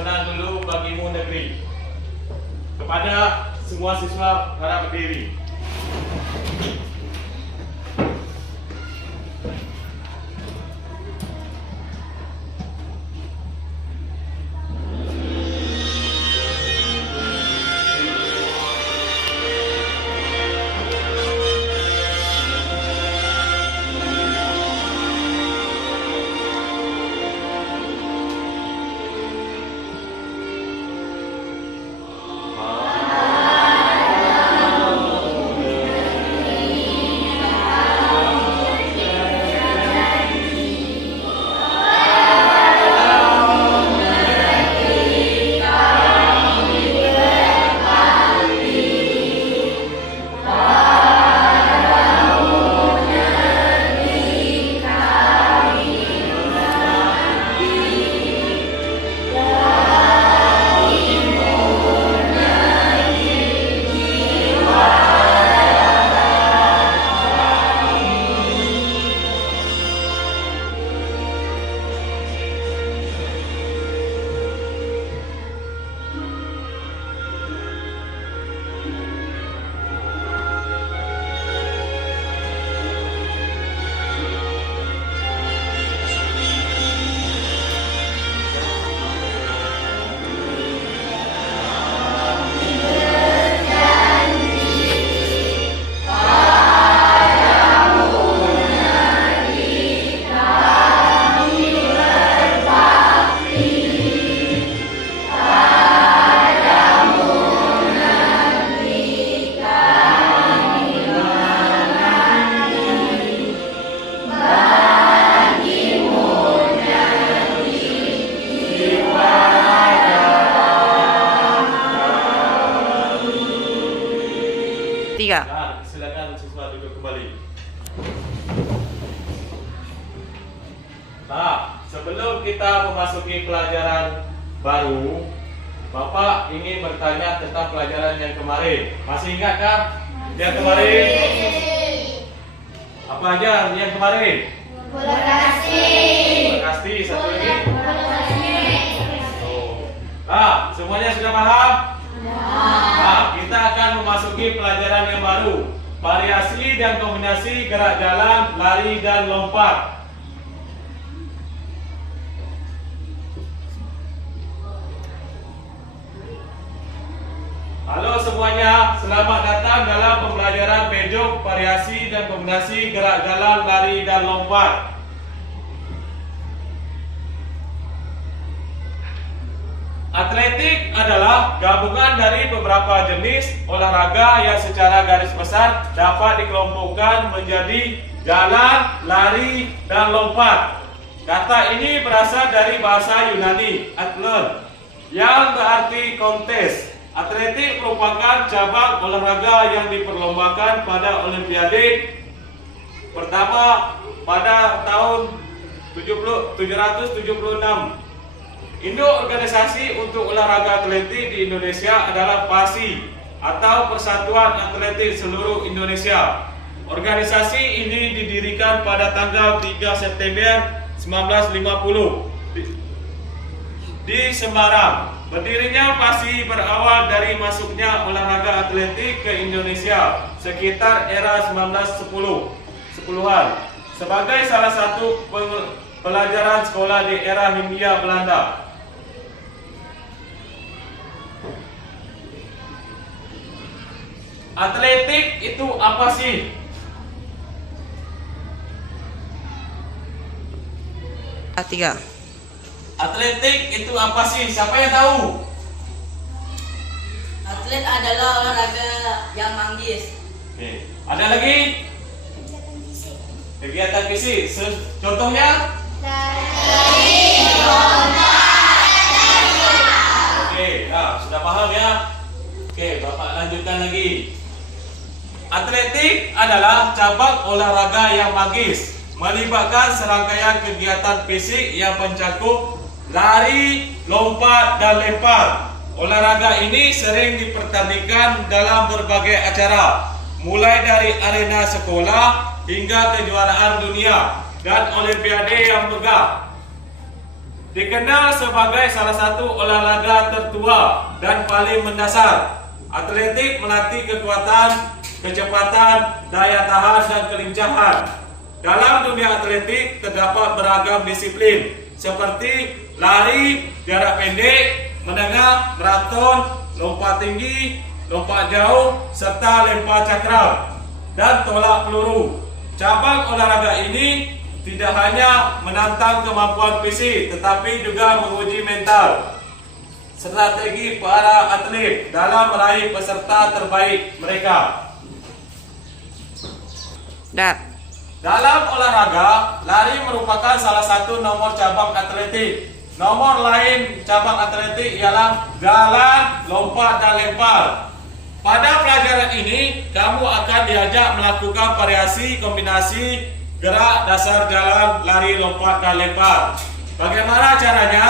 nasional dulu bagimu negeri. Kepada semua siswa harap berdiri. Nah, silakan siswa duduk kembali. Nah, sebelum kita memasuki pelajaran baru, Bapak ingin bertanya tentang pelajaran yang kemarin. Masih ingat kan? Yang kemarin? Apa aja yang kemarin? Berkasti, satu lagi? Nah, semuanya sudah paham? Nah, kita akan memasuki pelajaran yang baru. Variasi dan kombinasi gerak jalan, lari dan lompat. Halo semuanya, selamat datang dalam pembelajaran pejok variasi dan kombinasi gerak jalan, lari dan lompat. Atletik adalah gabungan dari beberapa jenis olahraga yang secara garis besar dapat dikelompokkan menjadi jalan, lari, dan lompat. Kata ini berasal dari bahasa Yunani, athlon, yang berarti kontes. Atletik merupakan cabang olahraga yang diperlombakan pada Olimpiade pertama pada tahun 776. Induk organisasi untuk olahraga atletik di Indonesia adalah PASI atau Persatuan Atletik Seluruh Indonesia. Organisasi ini didirikan pada tanggal 3 September 1950 di Semarang. Berdirinya PASI berawal dari masuknya olahraga atletik ke Indonesia sekitar era 1910-an sebagai salah satu pelajaran sekolah di era Hindia Belanda. Atletik itu apa sih? Tiga. Atletik itu apa sih? Siapa yang tahu? Atlet adalah olahraga yang manggis. Oke. Ada lagi? Kegiatan fisik. Contohnya? Oke, nah, sudah paham ya? Oke, Bapak lanjutkan lagi. Atletik adalah cabang olahraga yang magis, melibatkan serangkaian kegiatan fisik yang mencakup lari, lompat, dan lempar. Olahraga ini sering dipertandingkan dalam berbagai acara, mulai dari arena sekolah hingga kejuaraan dunia dan olimpiade yang megah. dikenal sebagai salah satu olahraga tertua dan paling mendasar. Atletik melatih kekuatan, kecepatan, daya tahan, dan kelincahan. Dalam dunia atletik terdapat beragam disiplin seperti lari, jarak pendek, menengah, maraton, lompat tinggi, lompat jauh, serta lempar cakram dan tolak peluru. Cabang olahraga ini tidak hanya menantang kemampuan fisik tetapi juga menguji mental strategi para atlet dalam meraih peserta terbaik mereka. Dalam olahraga, lari merupakan salah satu nomor cabang atletik. Nomor lain cabang atletik ialah jalan, lompat, dan lempar. Pada pelajaran ini, kamu akan diajak melakukan variasi kombinasi gerak dasar jalan, lari, lompat, dan lempar. Bagaimana caranya?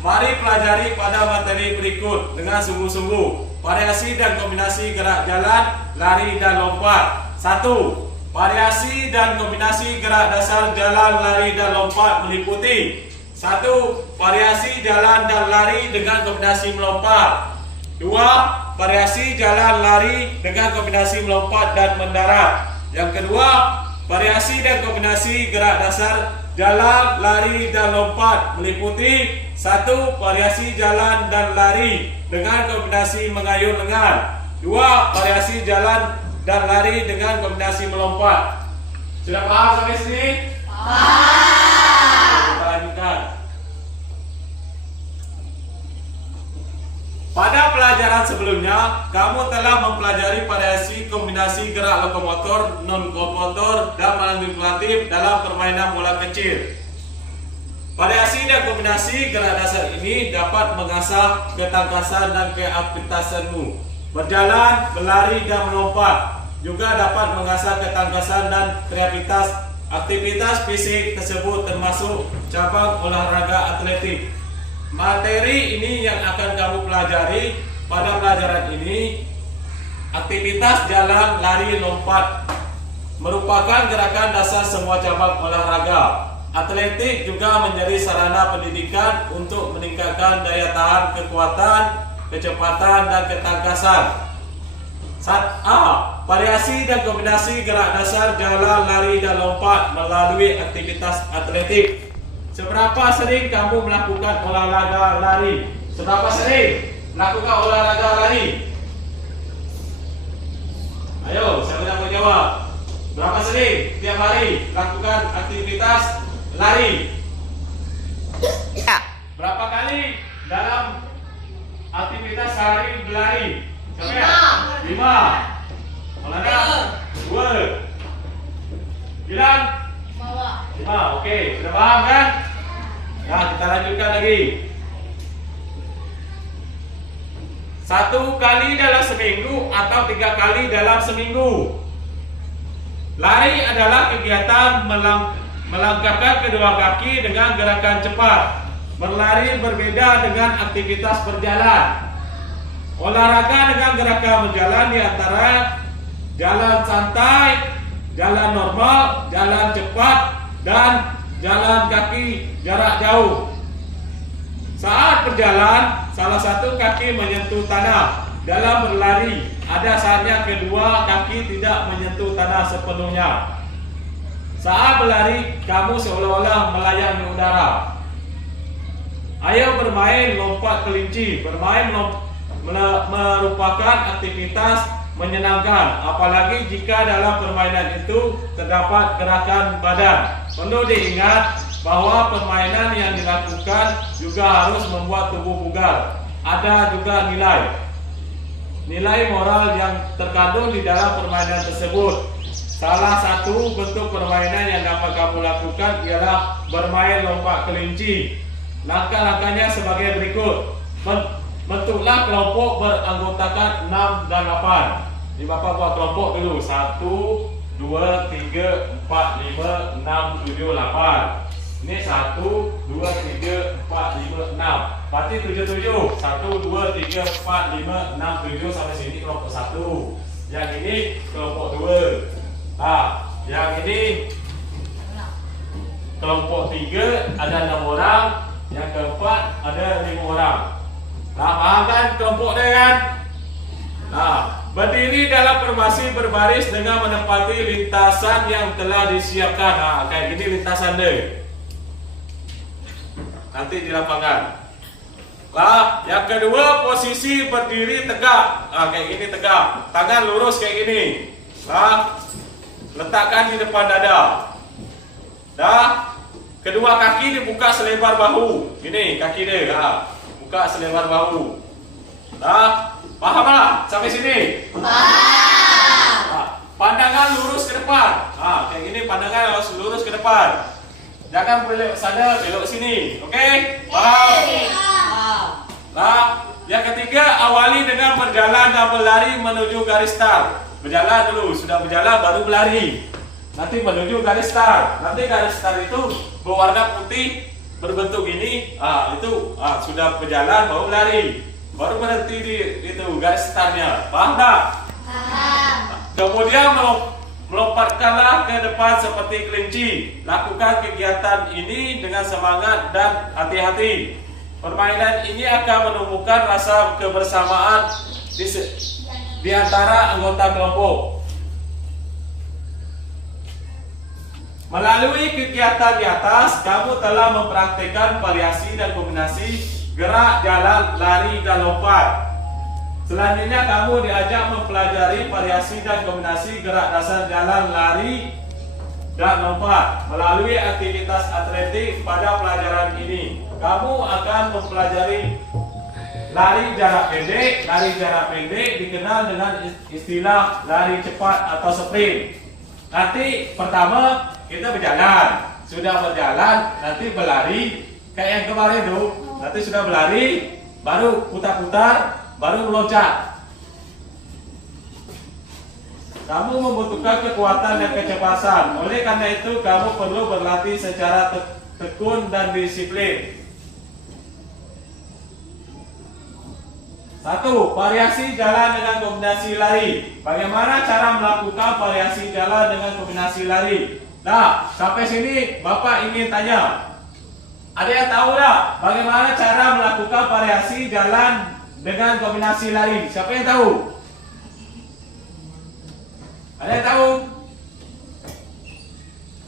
Mari pelajari pada materi berikut dengan sungguh-sungguh. Variasi dan kombinasi gerak jalan, lari, dan lompat. 1. Variasi dan kombinasi gerak dasar jalan, lari, dan lompat meliputi 1. Variasi jalan dan lari dengan kombinasi melompat. 2. Variasi jalan lari dengan kombinasi melompat dan mendarat. Yang kedua, variasi dan kombinasi gerak dasar jalan, lari, dan lompat meliputi 1. Variasi jalan dan lari dengan kombinasi mengayun lengan. 2. Variasi jalan dan lari dengan kombinasi melompat. Sudah paham sampai sini? Paham. Kita lanjutkan. Pada pelajaran sebelumnya, kamu telah mempelajari variasi kombinasi gerak lokomotor, non-lokomotor, dan manipulatif dalam permainan bola kecil. Variasi dan kombinasi gerak dasar ini dapat mengasah ketangkasan dan keaktifitasanmu. Berjalan, berlari, dan melompat juga dapat mengasah ketangkasan dan kreativitas. Aktivitas fisik tersebut termasuk cabang olahraga atletik. Materi ini yang akan kamu pelajari pada pelajaran ini. Aktivitas jalan, lari, lompat merupakan gerakan dasar semua cabang olahraga. Atletik juga menjadi sarana pendidikan untuk meningkatkan daya tahan, kekuatan, kecepatan, dan ketangkasan. A. Variasi dan kombinasi gerak dasar jalan, lari, dan lompat melalui aktivitas atletik. Seberapa sering kamu melakukan olahraga lari? Seberapa sering melakukan olahraga lari? Ayo, siapa yang mau jawab? Berapa sering tiap hari melakukan aktivitas lari? Ya. Berapa kali dalam aktivitas sehari berlari? Siapa ya? 5. Olahraga 2. Bilang 5. Oke, sudah paham kan? Nah, kita lanjutkan lagi. 1 kali dalam seminggu atau 3 kali dalam seminggu. Lari adalah kegiatan melangkahkan kedua kaki dengan gerakan cepat. Berlari berbeda dengan aktivitas berjalan. Olahraga dengan gerakan berjalan di antara jalan santai, jalan normal, jalan cepat, dan jalan kaki jarak jauh. Saat berjalan, salah satu kaki menyentuh tanah. Dalam berlari, ada saatnya kedua kaki tidak menyentuh tanah sepenuhnya. Saat berlari, kamu seolah-olah melayang di udara. Ayo bermain lompat kelinci. Bermain merupakan aktivitas menyenangkan, apalagi jika dalam permainan itu terdapat gerakan badan. Perlu diingat bahwa permainan yang dilakukan juga harus membuat tubuh bugar. Ada juga nilai moral yang terkandung di dalam permainan tersebut. Salah satu bentuk permainan yang dapat kamu lakukan ialah bermain lompat kelinci. Langkah-langkahnya sebagai berikut. Bentuklah kelompok beranggotakan 6 dan 8. Ini Bapak buat kelompok dulu. 1, 2, 3, 4, 5, 6, 7, 8. Ini 1, 2, 3, 4, 5, 6. Berarti 7, 7. 1, 2, 3, 4, 5, 6, 7. Sampai sini kelompok 1. Yang ini kelompok 2. Nah, yang ini kelompok 3 ada 6 orang. Yang keempat ada 5 orang. Nah, paham kan kelompok dia kan? Nah, berdiri dalam formasi berbaris dengan menempati lintasan yang telah disiapkan. Nah, kayak gini lintasan dia. Nanti di lapangan. Lah, yang kedua posisi berdiri tegak. Nah, kayak gini tegak. Tangan lurus kayak gini. Nah, letakkan di depan dada. Dah. Kedua kaki dibuka selebar bahu. Gini kaki dia. Nah, buka selebar bahu. Dah. Paham tak? Sampai sini? Paham. Nah, pandangan lurus ke depan. Nah, kayak gini pandangan harus lurus ke depan. Jangan belok sana, belok sini. Okey? Paham? Paham. Nah, yang ketiga awali dengan berjalan dan berlari menuju garis start. Berjalan dulu, sudah berjalan baru berlari. Nanti menuju garis start. Nanti garis start itu berwarna putih berbentuk ini. Itu sudah berjalan baru berlari. Baru berhenti di itu garis startnya. Paham tak? Paham. Kemudian melompatkanlah ke depan seperti kelinci. Lakukan kegiatan ini dengan semangat dan hati-hati. Permainan ini akan menumbuhkan rasa kebersamaan di antara anggota kelompok. Melalui kegiatan di atas, kamu telah mempraktikkan variasi dan kombinasi gerak, jalan, lari, dan lompat. Selanjutnya kamu diajak mempelajari variasi dan kombinasi gerak dasar jalan, lari, dan lompat. Melalui aktivitas atletik pada pelajaran ini, kamu akan mempelajari lari jarak pendek. Lari jarak pendek dikenal dengan istilah lari cepat atau sprint. Nanti pertama kita berjalan, sudah berjalan nanti berlari kayak yang kemarin tuh. Nanti sudah berlari, baru putar-putar, baru meloncat. Kamu membutuhkan kekuatan dan kecepatan. Oleh karena itu kamu perlu berlatih secara tekun dan disiplin. 1. Variasi jalan dengan kombinasi lari. Bagaimana cara melakukan variasi jalan dengan kombinasi lari? Nah, sampai sini Bapak ingin tanya, ada yang tahu tak bagaimana cara melakukan variasi jalan dengan kombinasi lari? Siapa yang tahu? Ada yang tahu?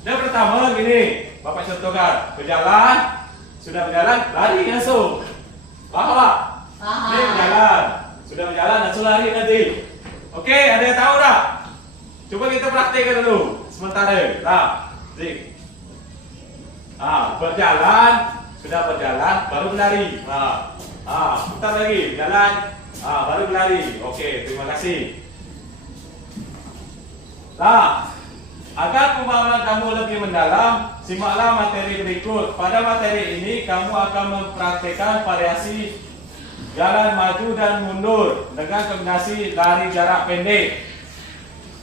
Yang pertama gini, Bapak contohkan, berjalan, sudah berjalan, lari langsung. Paham tak? Paham. Ini berjalan, sudah berjalan langsung lari nanti. Oke, ada yang tahu tak? Coba kita praktikkan dulu sementara. Nah, berjalan, sudah berjalan, baru berlari. Putar lagi, jalan, baru berlari. Oke, terima kasih. Nah, agar pemahaman kamu lebih mendalam, simaklah materi berikut. Pada materi ini, kamu akan mempraktikkan variasi jalan maju dan mundur dengan kombinasi lari jarak pendek.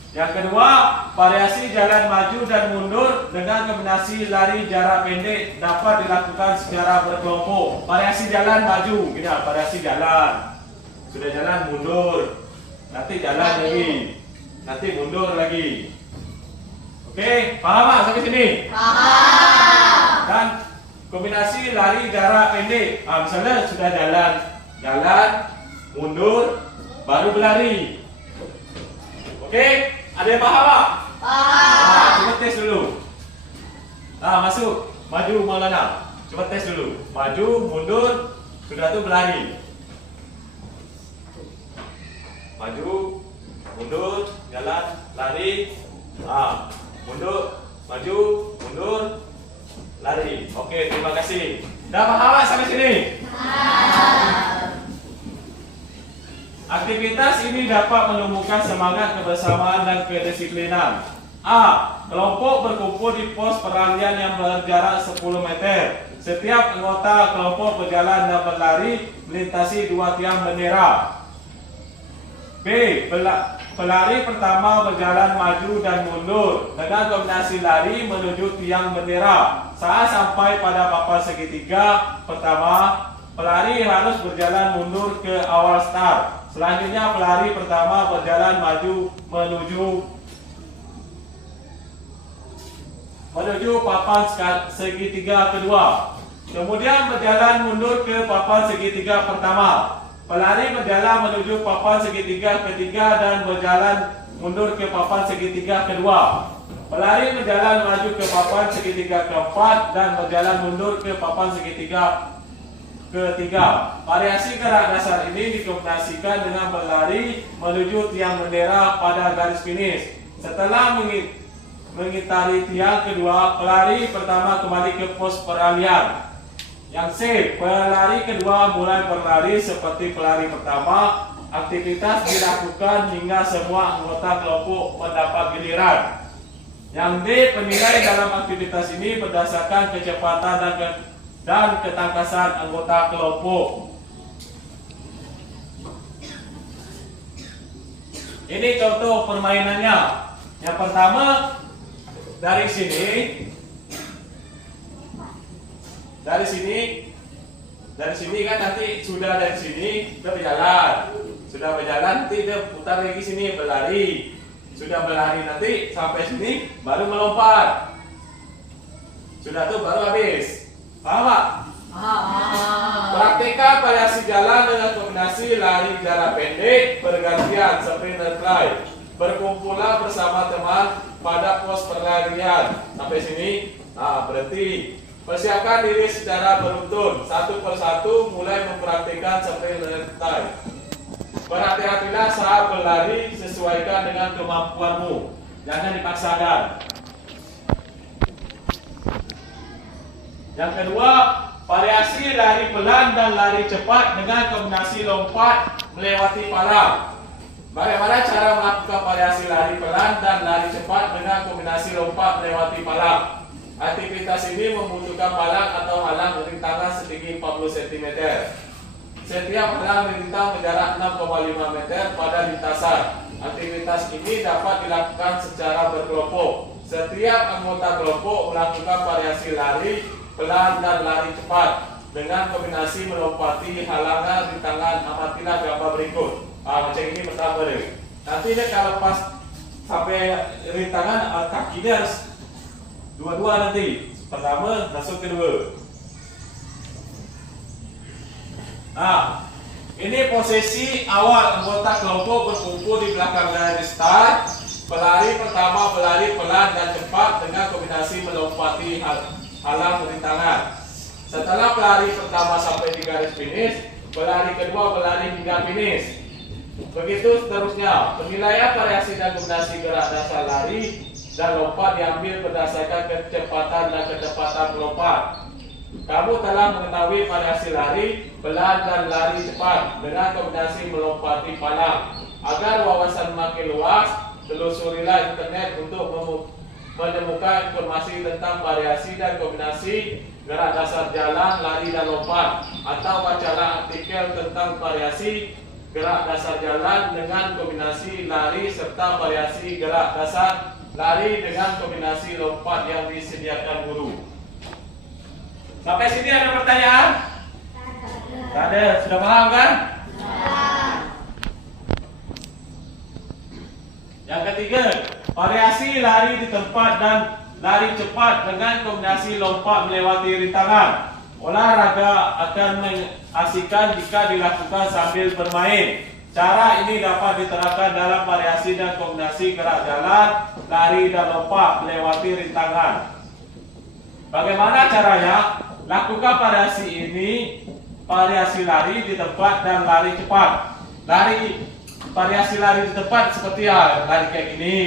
Yang kedua, variasi jalan maju dan mundur dengan kombinasi lari jarak pendek dapat dilakukan secara berkelompok. Variasi jalan maju, gini, variasi jalan. Sudah jalan mundur, nanti jalan lagi, nanti mundur lagi. Oke, paham tak sampai sini? Paham. Dan kombinasi lari jarak pendek. Misalnya sudah jalan, mundur, baru berlari. Oke, ada yang paham tak? Paham. Coba tes dulu. Masuk, maju Maulana. Coba tes dulu. Maju, mundur, sudah tu berlari. Maju, mundur, jalan, lari. Mundur, maju, mundur, lari. Oke, terima kasih. Dah paham tak sampai sini? Aktivitas ini dapat menumbuhkan semangat kebersamaan dan kedisiplinan. Kelompok berkumpul di pos peralihan yang berjarak 10 meter. Setiap anggota kelompok berjalan dan berlari melintasi 2 tiang bendera. B. Pelari pertama berjalan maju dan mundur dengan kombinasi lari menuju tiang bendera. Saat sampai pada papan segitiga pertama, pelari harus berjalan mundur ke awal start. Selanjutnya pelari pertama berjalan maju menuju papan segitiga kedua. Kemudian berjalan mundur ke papan segitiga pertama. Pelari berjalan menuju papan segitiga ketiga dan berjalan mundur ke papan segitiga kedua. Pelari berjalan maju ke papan segitiga keempat dan berjalan mundur ke papan segitiga ketiga. Variasi gerak dasar ini dikombinasikan dengan berlari menuju tiang bendera pada garis finish. Setelah mengitari tiang kedua, pelari pertama kembali ke pos peralihan. Yang C, pelari kedua mulai berlari seperti pelari pertama. Aktivitas dilakukan hingga semua anggota kelompok mendapat giliran. Yang D, penilaian dalam aktivitas ini berdasarkan kecepatan dan ketangkasan anggota kelompok. Ini contoh permainannya. Yang pertama, dari sini kan nanti sudah dari sini dia berjalan, nanti dia putar lagi sini berlari. Sudah berlari nanti sampai sini baru melompat. Sudah tuh baru habis. Paham Pak? Praktekkan variasi jalan dengan kombinasi lari jarak pendek bergantian sprint dan fly. Berkumpullah bersama teman pada pos perlarian. Sampai sini, berhenti. Persiapkan diri secara beruntun, satu persatu mulai mempraktikkan sprint dan fly. Berhati-hatilah saat berlari, sesuaikan dengan kemampuanmu. Jangan dipaksakan. Yang kedua, variasi lari pelan dan lari cepat dengan kombinasi lompat melewati palang. Bagaimana cara melakukan variasi lari pelan dan lari cepat dengan kombinasi lompat melewati palang? Aktivitas ini membutuhkan palang atau halang rintangan setinggi 40 cm. Setiap halang rintang berjarak 6,5 meter pada lintasan. Aktivitas ini dapat dilakukan secara berkelompok. Setiap anggota kelompok melakukan variasi lari pelan dan lari cepat dengan kombinasi melompati halangan rintangan. Amatilah gambar berikut. Macam ini pertama deh. Nanti dia kalau pas sampai rintangan kaki dia harus dua-dua nanti. Pertama masuk kedua. Ini posisi awal anggota kelompok berkumpul di belakang garis start. Pelari pertama berlari pelan dan cepat dengan kombinasi melompati halang rintangan. Setelah pelari pertama sampai di garis finish, pelari kedua berlari hingga finish. Begitu seterusnya. Penilaian variasi dan kombinasi gerak dasar lari dan lompat diambil berdasarkan kecepatan dan kecepatan melompat. Kamu telah mengetahui variasi lari pelan dan lari cepat dengan kombinasi melompati palang. Agar wawasan makin luas, telusurilah internet untuk menemukan informasi tentang variasi dan kombinasi gerak dasar jalan, lari dan lompat. Atau bacalah artikel tentang variasi gerak dasar jalan dengan kombinasi lari serta variasi gerak dasar lari dengan kombinasi lompat yang disediakan guru. Sampai sini ada pertanyaan? Tak ada. Sudah paham kan? Yang ketiga, variasi lari di tempat dan lari cepat dengan kombinasi lompat melewati rintangan. Olahraga akan mengasihkan jika dilakukan sambil bermain. Cara ini dapat diterapkan dalam variasi dan kombinasi gerak jalan, lari dan lompat melewati rintangan. Bagaimana caranya? Lakukan variasi lari di tempat dan lari cepat. Variasi lari di tempat seperti lari kayak gini.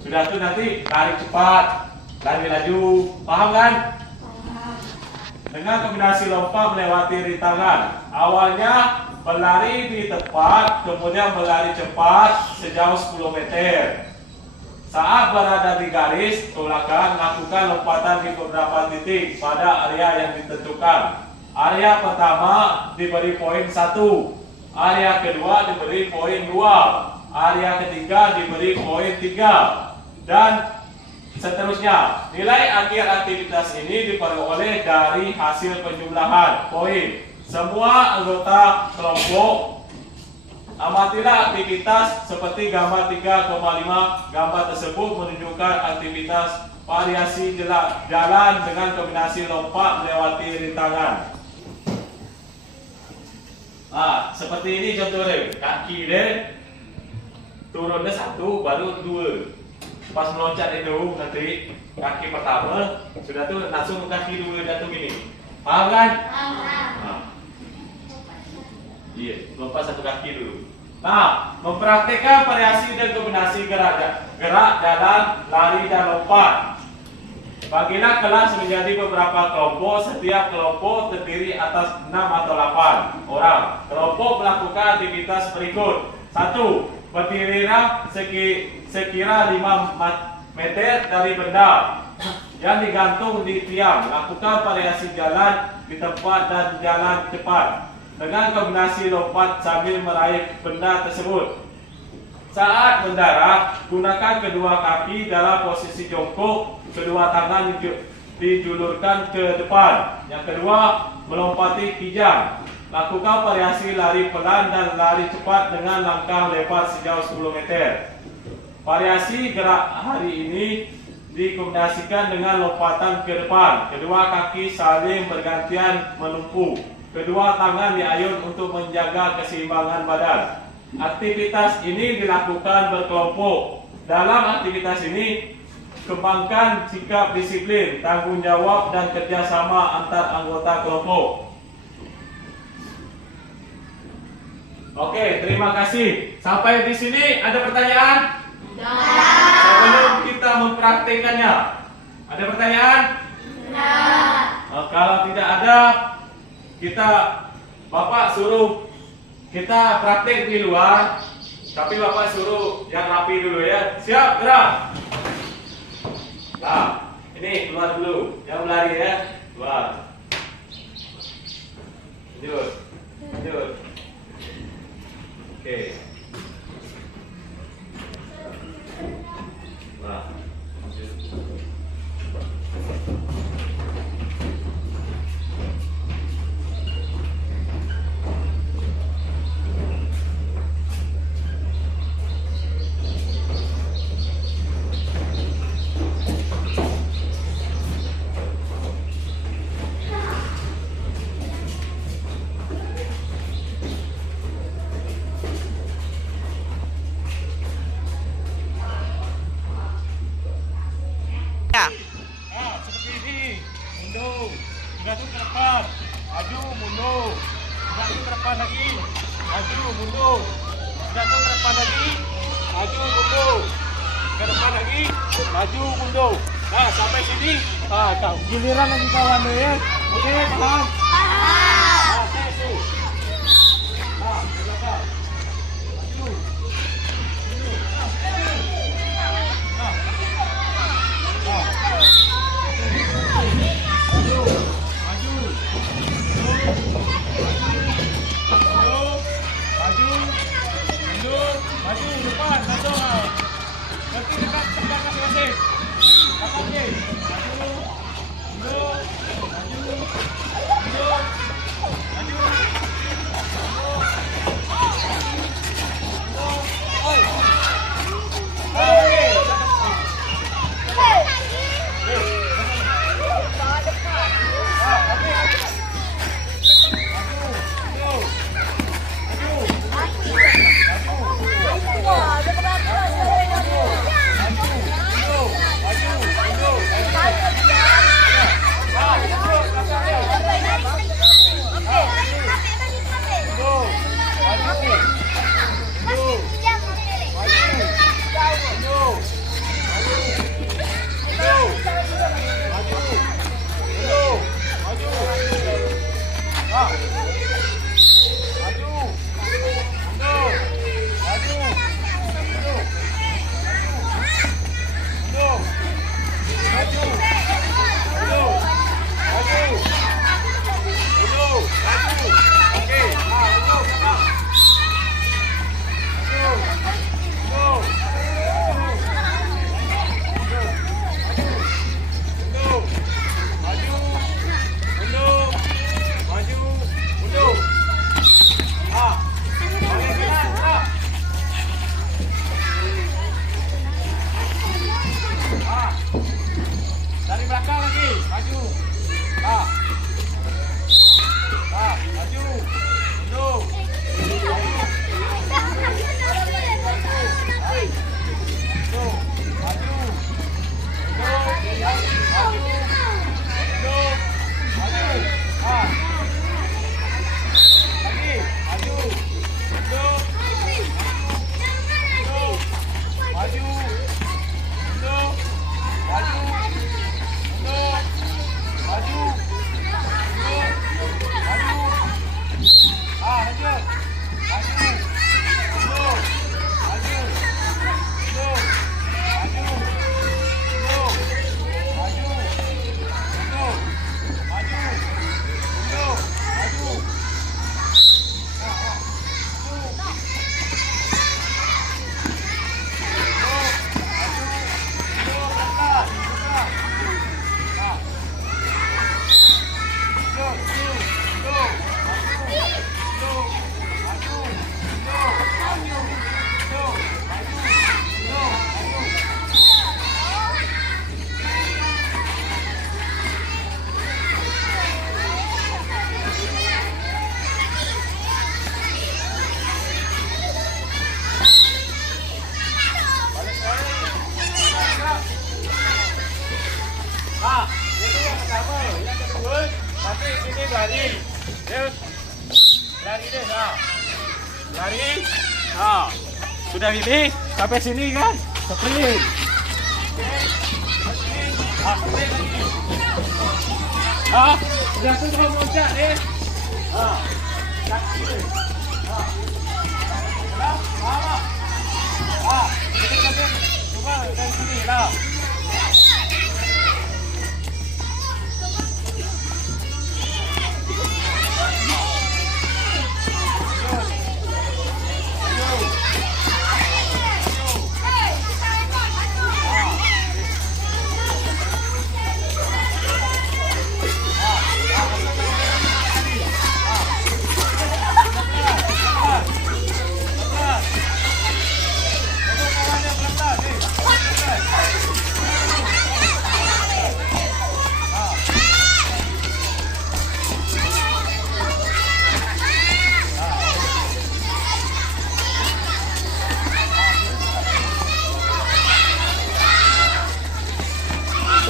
Sudah tuh nanti lari cepat, lari laju. Paham kan? Dengan kombinasi lompat melewati rintangan. Awalnya berlari di tempat, kemudian berlari cepat sejauh 10 meter. Saat berada di garis belakang, lakukan lompatan di beberapa titik pada area yang ditentukan. Area pertama diberi poin 1, area kedua diberi poin 2, area ketiga diberi poin 3, dan seterusnya. Nilai akhir aktivitas ini diperoleh dari hasil penjumlahan poin. Semua anggota kelompok Amatilah aktivitas seperti gambar 3,5. Gambar tersebut menunjukkan aktivitas variasi jalan dengan kombinasi lompat melewati rintangan. Seperti ini contohnya. Kaki dia turunnya 1, baru 2. Pas meloncat itu nanti kaki pertama sudah tuh langsung kaki 2 jatuh gini. Paham kan? Iya, lompat 1 kaki dulu. Nah, mempraktikkan variasi dan kombinasi gerak, jalan, lari, dan lompat. Bagilah kelas menjadi beberapa kelompok. Setiap kelompok terdiri atas 6 atau 8 orang. Kelompok melakukan aktivitas berikut. 1. Berdirilah sekira 5 meter dari benda yang digantung di tiang. Lakukan variasi jalan di tempat dan jalan cepat dengan kombinasi lompat sambil meraih benda tersebut. Saat mendarat, gunakan kedua kaki dalam posisi jongkok, kedua tangan dijulurkan ke depan. Yang kedua, melompati kijang. Lakukan variasi lari pelan dan lari cepat dengan langkah lebar sejauh 10 meter. Variasi gerak hari ini dikombinasikan dengan lompatan ke depan. Kedua kaki saling bergantian menumpu. Kedua tangan diayun untuk menjaga keseimbangan badan. Aktivitas ini dilakukan berkelompok. Dalam aktivitas ini, kembangkan sikap disiplin, tanggung jawab, dan kerjasama antar anggota kelompok. Oke, terima kasih. Sampai di sini ada pertanyaan? Sebelum kita mempraktikkannya, ada pertanyaan? Kalau tidak ada, Bapak suruh kita praktik di luar, tapi Bapak suruh yang rapi dulu ya. Siap, gerak. Nah, ini keluar dulu. Yang lari ya, keluar. Lanjut. Oke. Nah, lanjut. Ya. Seperti ini. Mundur. Gantung ke depan. Maju, mundur. Gantung ke depan lagi. Maju, mundur. Gantung ke depan lagi. Maju, mundur. Ke depan lagi. Maju, mundur. Nah, sampai sini. Giliran lagi kawan ya. Oke, paham? Oke. Nah, ke belakang. Maju. Maju depan, satu. Nanti dekat tempat masing-masing. Maju. Mundur. Maju. Nanti sini lari. Terus lari deh. Nah. Lari. Nah. Sudah ini sampai sini kan? Sprint. Sprint lagi. Sudah sudah loncat deh. Kaki deh. Coba dari sini lah.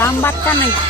Lambatkan aja.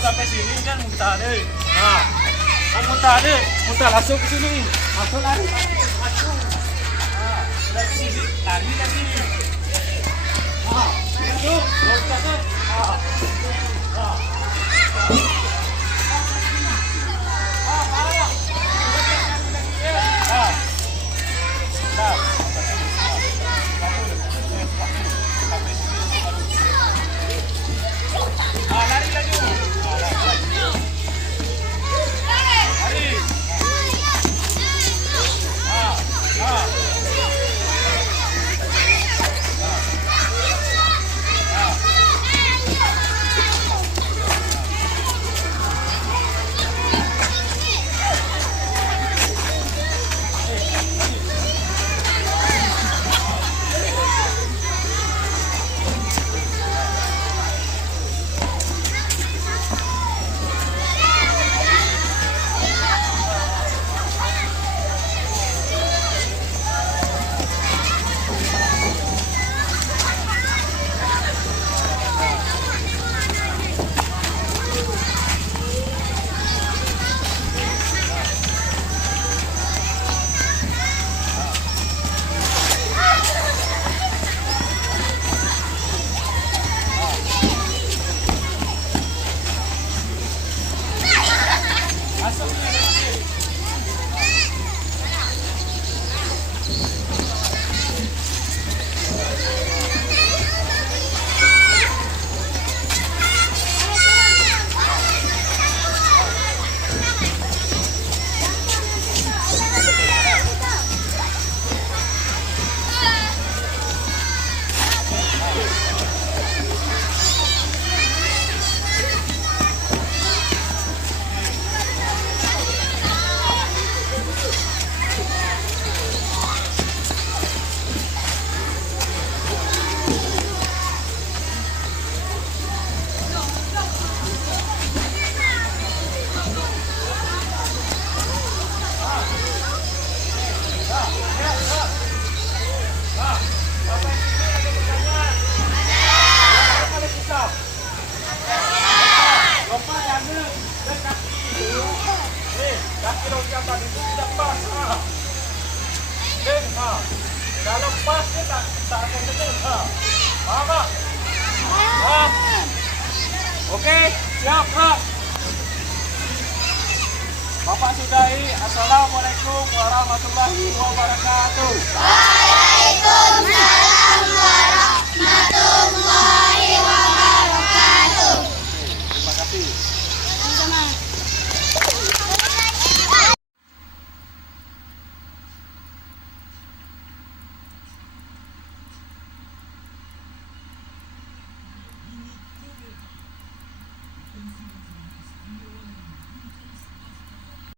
Sampai sini kan muntah deh. Nah, muntah deh, muntah langsung ke sini, masuk lari, masuk. Nah, sudah ke sini, lari lagi. Nah, masuk, loncat deh. Lari lagi. Dia tak akan betul. Faham tak? Faham? Okey, siap tak? Bapak sudahi, Assalamualaikum warahmatullahi wabarakatuh. Waalaikumsalam.